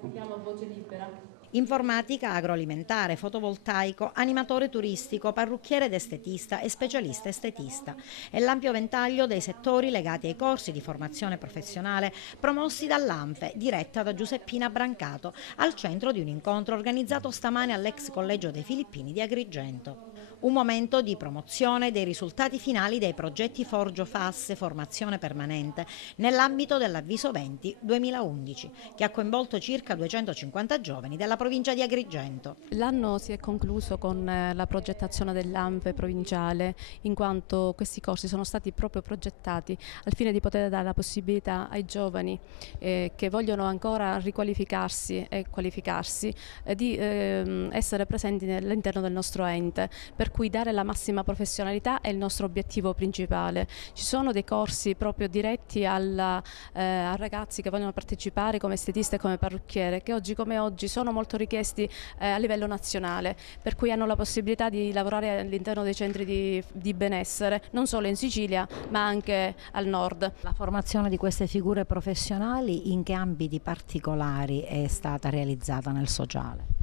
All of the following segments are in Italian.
Si chiama Voce Libera. Informatica, agroalimentare, fotovoltaico, animatore turistico, parrucchiere ed estetista e specialista estetista. È l'ampio ventaglio dei settori legati ai corsi di formazione professionale promossi dall'ANFE, diretta da Giuseppina Brancato, al centro di un incontro organizzato stamane all'ex Collegio dei Filippini di Agrigento. Un momento di promozione dei risultati finali dei progetti Forgio Fasse Formazione Permanente nell'ambito dell'Avviso 20 2011, che ha coinvolto circa 250 giovani della provincia di Agrigento. L'anno si è concluso con la progettazione dell'ANFE provinciale, in quanto questi corsi sono stati proprio progettati al fine di poter dare la possibilità ai giovani che vogliono ancora riqualificarsi e qualificarsi di essere presenti all'interno del nostro ente, per cui dare la massima professionalità è il nostro obiettivo principale. Ci sono dei corsi proprio diretti a ragazzi che vogliono partecipare come estetista e come parrucchiere, che oggi come oggi sono molto richiesti a livello nazionale, per cui hanno la possibilità di lavorare all'interno dei centri di benessere, non solo in Sicilia ma anche al nord. La formazione di queste figure professionali in che ambiti particolari è stata realizzata nel sociale?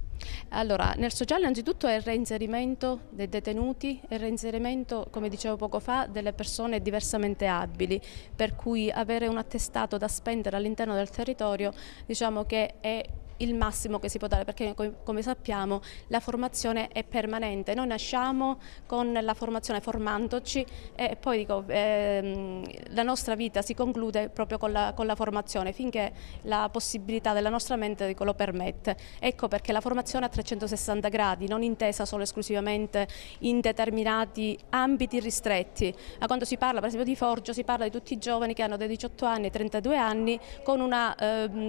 Allora, nel sociale innanzitutto è il reinserimento dei detenuti e il reinserimento, come dicevo poco fa, delle persone diversamente abili, per cui avere un attestato da spendere all'interno del territorio, diciamo che è il massimo che si può dare, perché come sappiamo la formazione è permanente. Noi nasciamo con la formazione formandoci e poi la nostra vita si conclude proprio con la formazione, finché la possibilità della nostra mente lo permette. Ecco perché la formazione a 360 gradi, non intesa solo esclusivamente in determinati ambiti ristretti. Ma quando si parla per esempio di Forgio, si parla di tutti i giovani che hanno dai 18 anni ai 32 anni, con una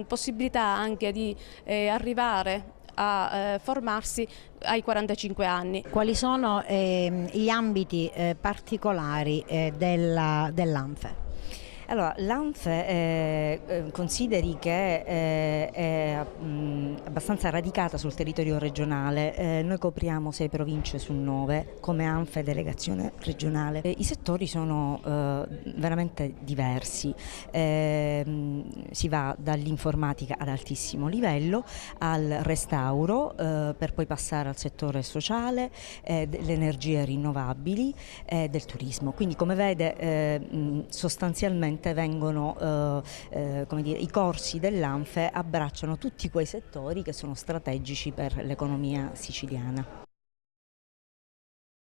possibilità anche di arrivare a formarsi ai 45 anni. Quali sono gli ambiti particolari dell'ANFE? Allora, l'ANFE consideri che è abbastanza radicata sul territorio regionale. Noi copriamo 6 province su 9 come ANFE delegazione regionale. I settori sono veramente diversi. Si va dall'informatica ad altissimo livello al restauro, per poi passare al settore sociale, delle energie rinnovabili e del turismo. Quindi, come vede, sostanzialmente vengono, come dire, i corsi dell'ANFE abbracciano tutti quei settori che sono strategici per l'economia siciliana.